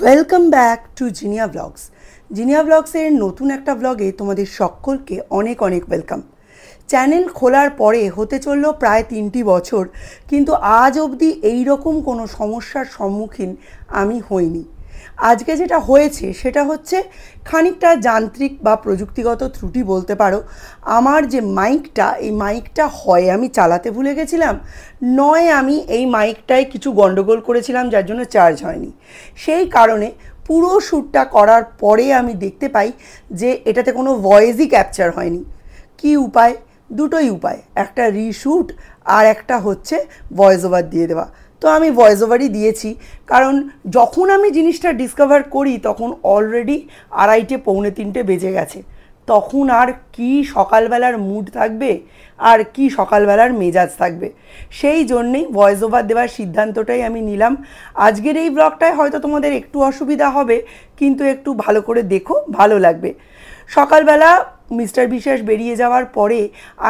Welcome back to Zinnia blogs. Zinnia ব্লগসের নতুন একটা ব্লগে তোমাদের সকলকে অনেক অনেক ওয়েলকাম। চ্যানেল খোলার পরে হতে চলল প্রায় 3টি বছর, কিন্তু আজ অবধি এইরকম কোনো সমস্যার সম্মুখীন আমি হইনি। আজকে যেটা হয়েছে সেটা হচ্ছে খানিকটা যান্ত্রিক বা প্রযুক্তিগত ত্রুটি বলতে পারো। আমার যে মাইকটা, এই মাইকটা হয় আমি চালাতে ভুলে গেছিলাম, নয় আমি এই মাইকটায় কিছু গন্ডগোল করেছিলাম যার জন্য চার্জ হয়নি। সেই কারণে পুরো শ্যুটটা করার পরে আমি দেখতে পাই যে এটাতে কোনো ভয়েসই ক্যাপচার হয়নি। কি উপায়? দুটোই উপায়, একটা রিশ্যুট আর একটা হচ্ছে ভয়েস ওভার দিয়ে দেওয়া। তো আমি ভয়েস ওভারই দিয়েছি, কারণ যখন আমি জিনিসটা ডিসকভার করি তখন অলরেডি 2:30 পৌনে 3টে বেজে গেছে। তখন আর কি সকালবেলার মুড থাকবে, আর কি সকালবেলার মেজাজ থাকবে। সেই জন্যেই ভয়েস ওভার দেওয়ার সিদ্ধান্তটাই আমি নিলাম। আজকের এই ব্লগটায় হয়তো তোমাদের একটু অসুবিধা হবে, কিন্তু একটু ভালো করে দেখো, ভালো লাগবে। সকালবেলা মিস্টার বিশ্বাস বেরিয়ে যাওয়ার পরে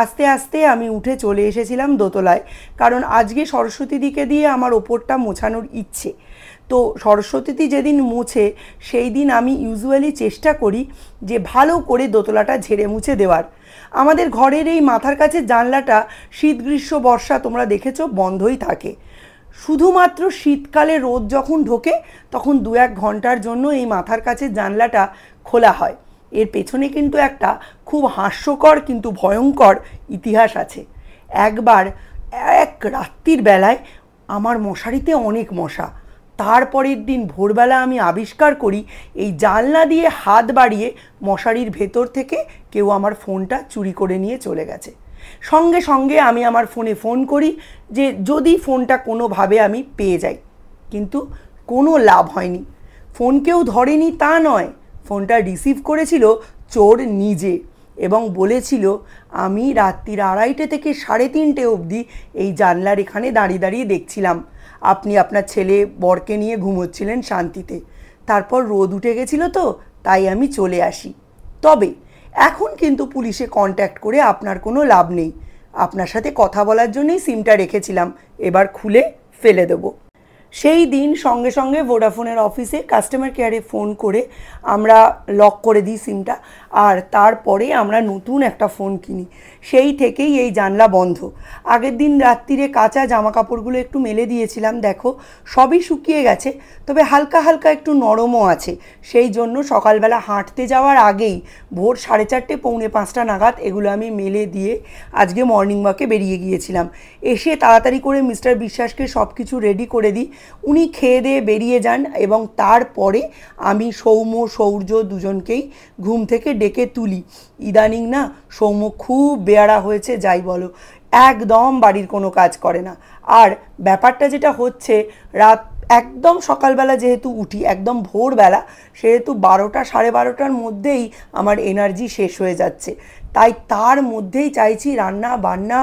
আস্তে আস্তে আমি উঠে চলে এসেছিলাম দোতলায়, কারণ আজকে সরস্বতীদিকে দিয়ে আমার ওপরটা মোছানোর ইচ্ছে। তো সরস্বতীদি যেদিন মোছে সেই দিন আমি ইউজুয়ালি চেষ্টা করি যে ভালো করে দোতলাটা ঝেড়ে মুছে দেওয়ার। আমাদের ঘরের এই মাথার কাছে জানলাটা শীত গ্রীষ্ম বর্ষা তোমরা দেখেছো বন্ধই থাকে। শুধুমাত্র শীতকালে রোদ যখন ঢোকে তখন 2-1 ঘন্টার জন্য এই মাথার কাছে জানলাটা খোলা হয়। এর পেছনে কিন্তু একটা খুব হাস্যকর কিন্তু ভয়ঙ্কর ইতিহাস আছে। একবার এক রাত্রির বেলায় আমার মশারিতে অনেক মশা। তারপরের দিন ভোরবেলা আমি আবিষ্কার করি এই জানলা দিয়ে হাত বাড়িয়ে মশারির ভেতর থেকে কেউ আমার ফোনটা চুরি করে নিয়ে চলে গেছে। সঙ্গে সঙ্গে আমি আমার ফোনে ফোন করি যে যদি ফোনটা কোনোভাবে আমি পেয়ে যাই, কিন্তু কোনো লাভ হয়নি। ফোন কেউ ধরেনি তা নয়, ফোনটা রিসিভ করেছিল চোর নিজে, এবং বলেছিল আমি রাত্রির 2:30 থেকে 3:30 অবধি এই জানলার এখানে দাঁড়িয়ে দাঁড়িয়ে দেখছিলাম আপনি আপনার ছেলে বরকে নিয়ে ঘুমোচ্ছিলেন শান্তিতে। তারপর রোদ উঠে গেছিলো তো তাই আমি চলে আসি। তবে এখন কিন্তু পুলিশে কন্ট্যাক্ট করে আপনার কোনো লাভ নেই। আপনার সাথে কথা বলার জন্যই সিমটা রেখেছিলাম, এবার খুলে ফেলে দেবো। সেই দিন সঙ্গে সঙ্গে ভোডাফোনের অফিসে কাস্টমার কেয়ারে ফোন করে আমরা লক করে দিই সিমটা, আর তারপরে আমরা নতুন একটা ফোন কিনি। সেই থেকেই এই জানলা বন্ধ। আগের দিন রাত্রিরে কাঁচা জামা কাপড়গুলো একটু মেলে দিয়েছিলাম, দেখো সবই শুকিয়ে গেছে, তবে হালকা হালকা একটু নরমও আছে। সেই জন্য সকালবেলা হাঁটতে যাওয়ার আগেই ভোর 4:30 পৌনে 5টা নাগাদ এগুলো আমি মেলে দিয়ে আজকে মর্নিং ওয়াকে বেরিয়ে গিয়েছিলাম। এসে তাড়াতাড়ি করে মিস্টার বিশ্বাসকে সব কিছু রেডি করে দিই, উনি খেয়ে দিয়ে বেরিয়ে যান, এবং তারপরে আমি সৌম্য সৌর্য দুজনকেই ঘুম থেকে ডেকে তুলি। ইদানিং না সৌম্য খুব বেয়ারা হয়েছে যাই বলো, একদম বাড়ির কোনো কাজ করে না। আর ব্যাপারটা যেটা হচ্ছে, রাত একদম সকালবেলা যেহেতু উঠি একদম ভোরবেলা, সেহেতু 12টা 12:30টার মধ্যেই আমার এনার্জি শেষ হয়ে যাচ্ছে। তাই তার মধ্যেই চাইছি রান্না বান্না,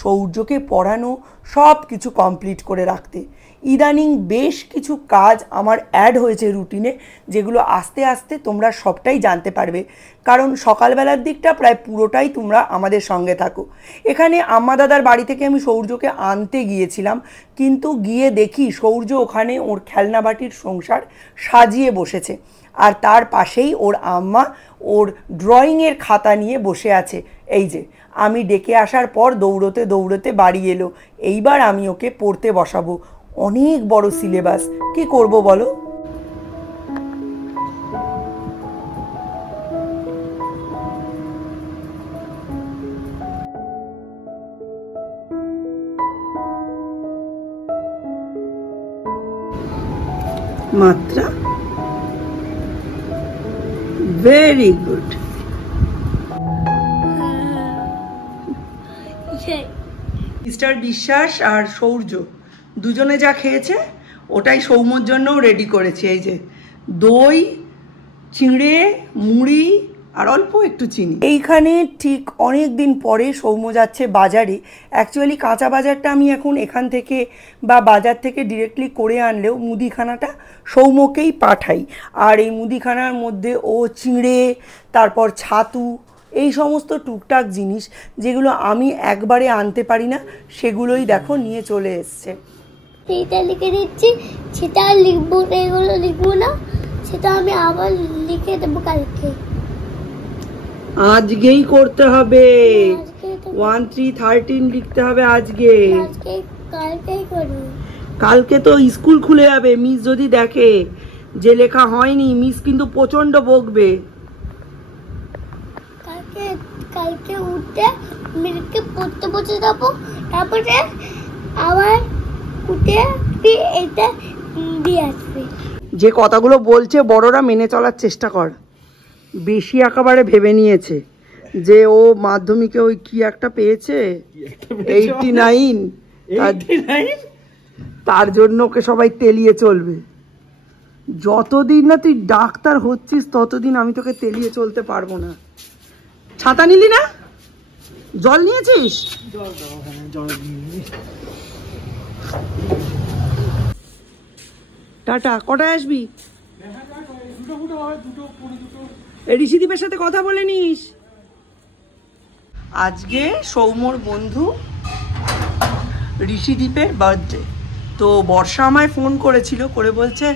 সৌর্যকে পড়ানো, সব কিছু কমপ্লিট করে রাখতে। ইদানিং বেশ কিছু কাজ আমার অ্যাড হয়েছে রুটিনে, যেগুলো আস্তে আস্তে তোমরা সবটাই জানতে পারবে, কারণ সকালবেলার দিকটা প্রায় পুরোটাই তোমরা আমাদের সঙ্গে থাকো। এখানে আম্মা দাদার বাড়ি থেকে আমি সৌর্যকে আনতে গিয়েছিলাম, কিন্তু গিয়ে দেখি সৌর্য ওখানে ওর খেলনাবাটির সংসার সাজিয়ে বসেছে, আর তার পাশেই ওর আম্মা ওর ড্রয়িংয়ের খাতা নিয়ে বসে আছে। এই যে আমি ডেকে আসার পর দৌড়তে দৌড়তে বাড়ি এলো। এইবার আমি ওকে পড়তে বসাবো, অনেক বড় সিলেবাস, কি করব বলো। মাত্রা ভেরি গুড। মিস্টার বিশ্বাস আর সৌর্য দুজনে যা খেয়েছে ওটাই সৌম্যর জন্যও রেডি করেছি। এই যে দই, চিঁড়ে, মুড়ি আর অল্প একটু চিনি। এইখানে ঠিক অনেক দিন পরে সৌম্য যাচ্ছে বাজারে। অ্যাকচুয়ালি কাঁচা বাজারটা আমি এখন এখান থেকে বা বাজার থেকে ডিরেক্টলি করে আনলেও মুদিখানাটা সৌম্যকেই পাঠাই, আর এই মুদিখানার মধ্যে ও চিঁড়ে, তারপর ছাতু, এই সমস্ত টুকটাক জিনিস যেগুলো আমি একবারে আনতে পারি না, সেগুলোই দেখো নিয়ে চলে এসছে। সেইটা লিখে দিচ্ছি, সেটা লিখবো, এগুলো লিখবো না, সেটা আমি আবার লিখে দেবো কালকে। আজকেই করতে হবে, 1 3 13 লিখতে হবে আজকে। কালকেই করবো। কালকে তো স্কুল খুলে যাবে, মিস যদি দেখে যে লেখা হয়নি, মিস কিন্তু প্রচন্ড বকবে। কালকে উঠে মেয়েকে পড়তে বসে যাবো, তারপরে আবার উঠে এটা দিয়ে আসবে। যে কথাগুলো বলছে বড়রা মেনে চলার চেষ্টা কর। বেশি একেবারে ভেবে নিয়েছে যে ও মাধ্যমিকে ওই কি একটা পেয়েছে 89, তার জন্য ওকে সবাই তেলিয়ে চলবে। যতদিন না তুই ডাক্তার হচ্ছিস ততদিন আমি তোকে তেলিয়ে চলতে পারবো না। ছাতা নিলি না? জল নিয়েছিস? টাটা। কটায় আসবি? ঋষিদীপের সাথে কথা বলে নিস। আজকে সৌম্যর বন্ধু ঋষিদীপের বার্থডে, তো বর্ষা আমায় ফোন করেছিল, করে বলছে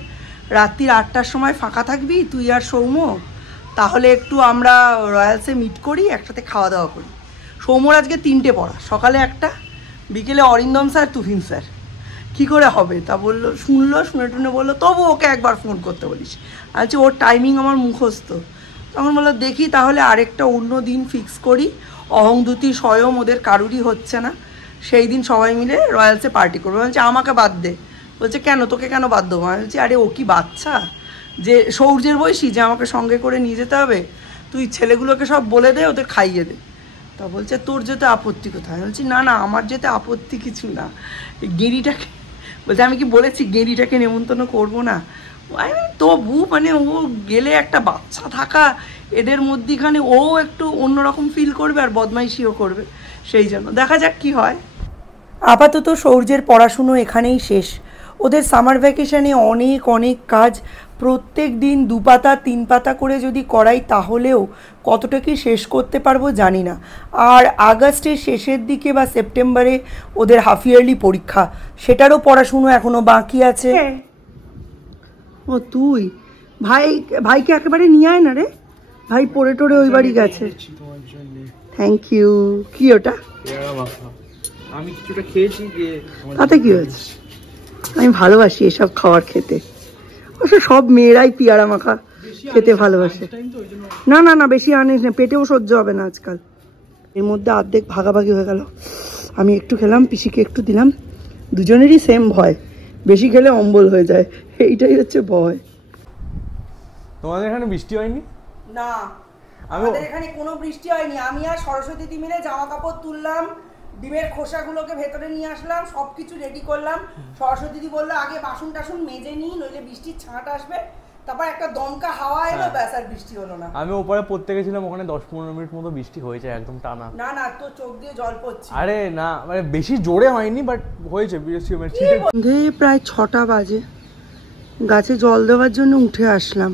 রাত্রির 8টার সময় ফাঁকা থাকবি তুই আর সৌম্য, তাহলে একটু আমরা রয়্যালসে মিট করি, একসাথে খাওয়া দাওয়া করি। সৌম্যর আজকে 3টে পড়া, সকালে একটা, বিকেলে অরিন্দম স্যার, তুহিন স্যার। কী করে হবে? তা বললো, শুনলো, শুনে টুনে বললো তবু ওকে একবার ফোন করতে বলিস। আচ্ছা, ওর টাইমিং আমার মুখস্থ। তখন বললো দেখি তাহলে আরেকটা অন্য দিন ফিক্স করি, অহংদুতি স্বয়ং ওদের কারুরই হচ্ছে না, সেই দিন সবাই মিলে রয়্যালসে পার্টি করবো। বলছে আমাকে বাদ দে। বলছে কেন, তোকে কেন বাদ দেবো? আমি বলছি আরে ও কি বাচ্চা যে সৌর্যের বয়সী যে আমাকে সঙ্গে করে নিয়ে যেতে হবে? তুই ছেলেগুলোকে সব বলে দে, ওদের খাইয়ে দে। তা বলছে তোর যেতে আপত্তি কোথায়? বলছি না না, আমার যেতে আপত্তি কিছু না, গেঁড়িটাকে, বলছে আমি কি বলেছি গেঁড়িটাকে নেমন্তন্ন করবো না? তবু মানে ও গেলে একটা বাচ্চা থাকা এদের মধ্যিখানে ও একটু অন্যরকম ফিল করবে আর বদমাইশিও করবে, সেই জন্য দেখা যাক কি হয়। আপাতত সৌর্যের পড়াশুনো এখানেই শেষ। ওদের সামার ভ্যাকেশানে অনেক অনেক কাজ, প্রত্যেক দিন 2 পাতা 3 পাতা করে যদি করাই তাহলেও কতটা কি শেষ করতে পারবো জানি না। আর আগস্টের শেষের দিকে বা সেপ্টেম্বরে ওদের হাফ ইয়ারলি পরীক্ষা, সেটারও পড়াশুনো এখনো বাকি আছে। ও তুই ভাইকে একেবারে নিয়ে আয় না রে, ভাই পড়ে টোরে ওই বাড়ি গেছে। Thank you. কি ওটা? আমি কিছুটা খেয়েছি, তাতে কি হয়েছে? আমি ভালোবাসি এসব খাবার খেতে। অবশ্য সব মেয়েরাই পেয়ারা মাখা খেতে ভালোবাসে। না না না, বেশি আনিস না, পেটেও সহ্য হবে না আজকাল। এর মধ্যে অর্ধেক ভাগাভাগি হয়ে গেল। আমি একটু খেলাম, পিসিকে একটু দিলাম। দুজনেরই সেম ভয়, বেশি খেলে অম্বল হয়ে যায়, এইটাই হচ্ছে ভয়। তোমাদের এখানে বৃষ্টি হয়নি? না, আমাদের এখানে কোনো বৃষ্টি হয়নি। আমি আর সরস্বতী দি মিলে জামা কাপড় তুললাম, ডিমের খোসাগুলোকে ভেতরে নিয়ে আসলাম, সব কিছু রেডি করলাম। সরস্বতী দি বললো আগে বাসন টাসন মেজে নিই, নইলে বৃষ্টির ছাঁট আসবে। তারপর একটা দমকা হাওয়া এলো, ব্যাস আর বৃষ্টি হলো না। আমি ওপরে পড়তে গেছিলাম, ওখানে 10-15 মিনিট মতো বৃষ্টি হয়েছে, একদম টানা। না না, তো চোখ দিয়ে জল পড়ছে। আরে না, মানে বেশি জোরে হয়নি, বাট হয়েছে বৃষ্টি। প্রায় 6টা বাজে, গাছে জল দেওয়ার জন্য উঠে আসলাম।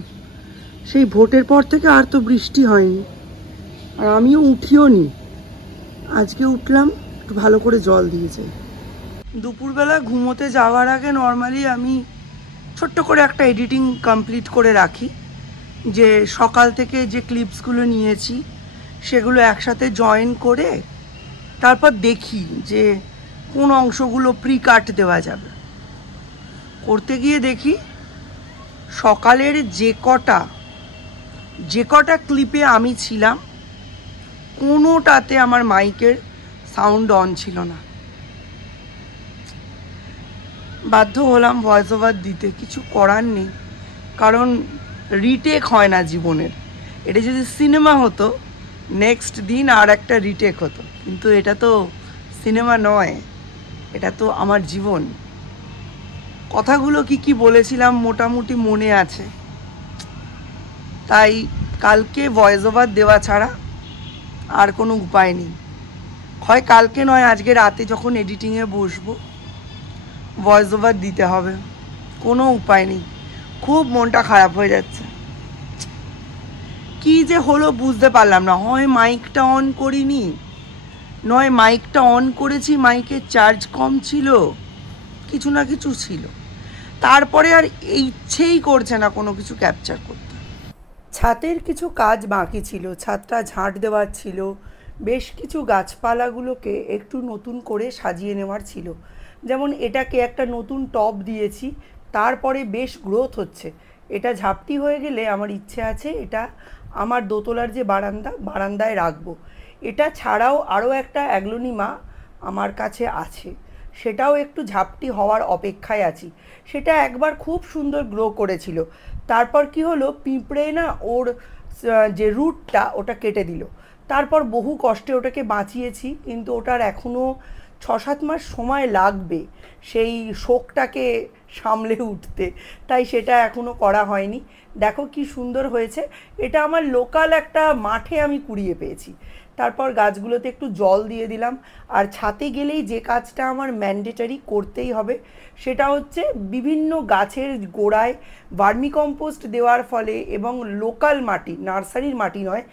সেই ভোটের পর থেকে আর তো বৃষ্টি হয়নি, আর আমিও উঠিও নি। আজকে উঠলাম, একটু ভালো করে জল দিয়েছে। দুপুরবেলা ঘুমোতে যাওয়ার আগে নর্মালি আমি ছোট্ট করে একটা এডিটিং কমপ্লিট করে রাখি, যে সকাল থেকে যে ক্লিপসগুলো নিয়েছি সেগুলো একসাথে জয়েন করে তারপর দেখি যে কোন অংশগুলো প্রি কাট দেওয়া যাবে। করতে গিয়ে দেখি সকালের যে কটা ক্লিপে আমি ছিলাম কোনোটাতে আমার মাইকের সাউন্ড অন ছিল না। বাধ্য হলাম ভয়েস ওভার দিতে, কিছু করার নেই, কারণ রিটেক হয় না জীবনের। এটা যদি সিনেমা হতো নেক্সট দিন আর একটা রিটেক হতো, কিন্তু এটা তো সিনেমা নয়, এটা তো আমার জীবন। কথাগুলো কি বলেছিলাম মোটামুটি মনে আছে, তাই কালকে ভয়েস ওভার দেওয়া ছাড়া আর কোনো উপায় নেই। হয় কালকে নয় আজকে রাতে যখন এডিটিংয়ে বসবো ভয়েস ওভার দিতে হবে, কোনো উপায় নেই। খুব মনটা খারাপ হয়ে যাচ্ছে, কি যে হলো বুঝতে পারলাম না। হয় মাইকটা অন করিনি, নয় মাইকটা অন করেছি মাইকের চার্জ কম ছিল, কিছু না কিছু ছিল, তারপরে আর ইচ্ছেই করছে না কোনো কিছু ক্যাপচার করতে। ছাদের কিছু কাজ বাকি ছিল, ছাদটা ঝাঁট দেওয়ার ছিল, বেশ কিছু গাছপালাগুলোকে একটু নতুন করে সাজিয়ে নেওয়ার ছিল। যেমন এটাকে একটা নতুন টব দিয়েছি, তারপরে বেশ গ্রোথ হচ্ছে। এটা ঝাপটি হয়ে গেলে আমার ইচ্ছে আছে এটা আমার দোতলার যে বারান্দায় রাখবো। এটা ছাড়াও আরও একটা অ্যাগ্লোনিমা আমার কাছে আছে, সেটাও একটু ঝাপটি হওয়ার অপেক্ষায় আছি। সেটা একবার খুব সুন্দর গ্রো করেছিল, তারপর কি হলো, পিঁপড়ে না ওর যে রুটটা ওটা কেটে দিল। তারপর বহু কষ্টে ওটাকে বাঁচিয়েছি, কিন্তু ওটার এখনও 6-7 মাস সময় লাগবে সেই শোকটাকে সামলে উঠতে, তাই সেটা এখনও করা হয়নি। দেখো কি সুন্দর হয়েছে। এটা আমার লোকাল একটা মাঠে আমি কুড়িয়ে পেয়েছি। তারপর গাছগুলোতে একটু জল দিয়ে দিলাম। আর ছাদে গেলেই যে কাজটা আমার ম্যান্ডেটারি করতেই হবে সেটা হচ্ছে বিভিন্ন গাছের গোড়ায় ভার্মিকম্পোস্ট দেওয়ার ফলে এবং লোকাল মাটি, নার্সারির মাটি নয়,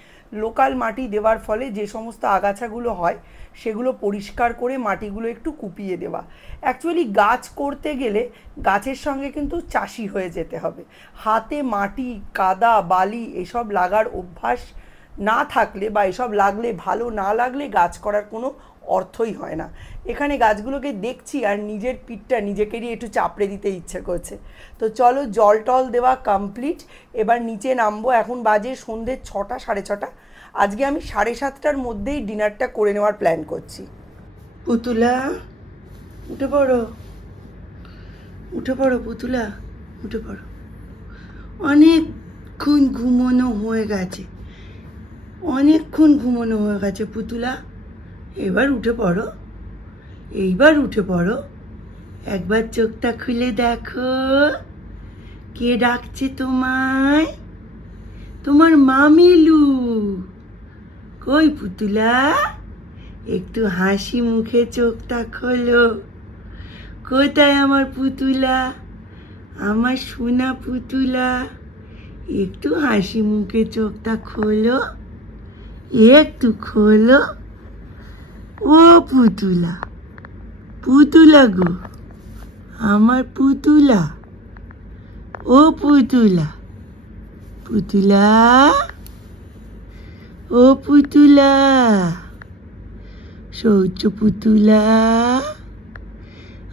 লোকাল মাটি দেওয়ার ফলে যে সমস্ত আগাছাগুলো হয় সেগুলো পরিষ্কার করে মাটিগুলো একটু কুপিয়ে দেওয়া। অ্যাকচুয়ালি গাছ করতে গেলে গাছের সঙ্গে কিন্তু চাষি হয়ে যেতে হবে। হাতে মাটি, কাদা, বালি এসব লাগার অভ্যাস না থাকলে বা এসব লাগলে, ভালো না লাগলে গাছ করার কোনো অর্থই হয় না। এখানে গাছগুলোকে দেখছি আর নিজের পিঠটা নিজেকেরই একটু চাপড়ে দিতে ইচ্ছে করছে। তো চলো, জল টল দেওয়া কমপ্লিট, এবার নিচে নামবো। এখন বাজে সন্ধ্যে 6টা, 6:30। আজকে আমি 7:30টার মধ্যেই ডিনারটা করে নেওয়ার প্ল্যান করছি। পুতুলা উঠে পড়ো, উঠে পড়ো পুতুলা, উঠে পড়ো। অনেকক্ষণ ঘুমানো হয়ে গেছে, অনেকক্ষণ ঘুমানো হয়ে গেছে পুতুলা, এবার উঠে পড়ো, এইবার উঠে পড়ো। একবার চোখটা খুলে দেখো, কে ডাকছে তোমায়? তোমার মামিলু। কই পুতুলা, একটু হাসি মুখে চোখটা খোলো। কোথায় আমার পুতুলা, আমার সোনা পুতুলা? একটু হাসি মুখে চোখটা খোলো, একটু খোলো। ও পুতুলা, পুতুলা গো, আমার পুতুলা, ও পুতুলা, পুতুলা, ও পুতুলা, শৌচ পুতুলা,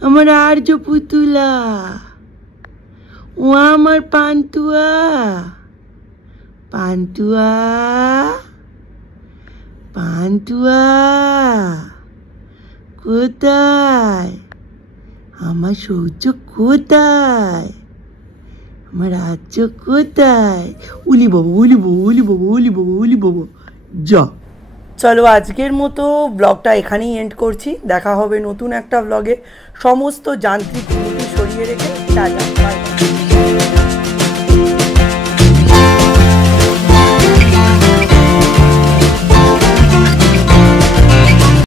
আমার আর্য পুতুলা, ও আমার পান্তুয়া, পান্তুয়া, পান্তুয়া, কোথায় আমার শৌচ, কোথায় আমার আর্য, কোথায়? উলি বাবু, উলি বাবু, উলি বাবু, উলি বাবু, উলি বাবু, যা। চলো, আজকের মতো ব্লগটা এখানেই এন্ড করছি। দেখা হবে নতুন একটা ব্লগে। সমস্ত যান্ত্রিক ত্রুটি সরিয়ে রেখে টাটা, বাই।